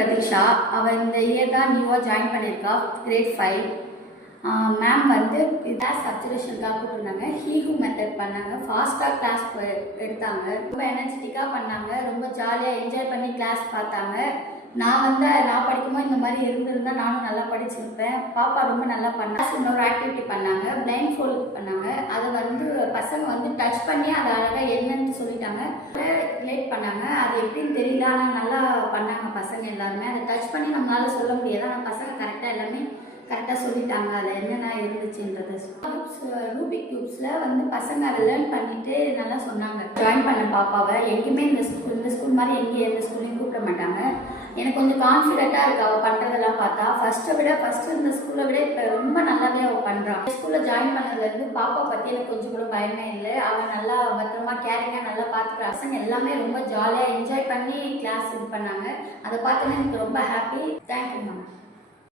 பிரதீஷா. அவள் இந்த இயர் தான் நியூவாக ஜாயின் பண்ணியிருக்கா, கிரேட் 5. மேம் வந்து கிளாஸ் அப்சர்வேஷனுக்காக கூப்பிட்டுருந்தாங்க. ஹீஹூ மெத்தட் பண்ணாங்க. ஃபாஸ்ட்டாக கிளாஸ் எடுத்தாங்க. ரொம்ப எனர்ஜெட்டிக்காக பண்ணாங்க. ரொம்ப ஜாலியாக என்ஜாய் பண்ணி கிளாஸ் பார்த்தாங்க. நான் படிக்கும்போது இந்த மாதிரி இருந்திருந்தா நானும் நல்லா படிச்சிருப்பேன். பாப்பா ரொம்ப நல்லா பண்ணாங்க. இன்னொரு ஆக்டிவிட்டி பண்ணாங்க, பிளைண்ட் ஃபோல்டு பண்ணாங்க. அதை பசங்க டச் பண்ணி அதை அழகாக என்னன்னு சொல்லிட்டாங்க. ரிலேட் பண்ணாங்க. அது எப்படின்னு தெரியல, ஆனால் நல்லா பண்ணாங்க பசங்க எல்லாருமே. அதை டச் பண்ணி நம்மளால சொல்ல முடியாது, ஆனால் பசங்க கரெக்டாக எல்லாமே கரெக்டாக சொல்லிட்டாங்க அதில் என்னென்ன இருந்துச்சுன்றது. ரூபிக் கியூப்ஸில் பசங்க அதை லேர்ன் பண்ணிட்டு நல்லா சொன்னாங்க. ஜாயின் பண்ண பாப்பாவை எங்கேயுமே இந்த ஸ்கூல் மாதிரி எங்கேயும் எந்த ஸ்கூல்லையும் கூப்பிட மாட்டாங்க. எனக்கு கொஞ்சம் கான்ஃபிடென்ட்டாக இருக்குது அவள் பண்ணுறதெல்லாம் பார்த்தா. ஃபஸ்ட்டு இந்த ஸ்கூலை விட இப்போ ரொம்ப நல்லாவே அவள் பண்ணுறான். ஸ்கூலில் ஜாயின் பண்ணதுலேருந்து பாப்பா பற்றி எனக்கு கொஞ்சம் கூட பயமே இல்லை. அவள் நல்லா பத்திரமா கேரிங்காக நல்லா பார்த்துக்கிறா. பசங்க எல்லாமே ரொம்ப ஜாலியாக என்ஜாய் பண்ணி கிளாஸ் இது பண்ணாங்க. அதை பார்த்தோன்னே எனக்கு ரொம்ப ஹாப்பி. Thank you ma'am.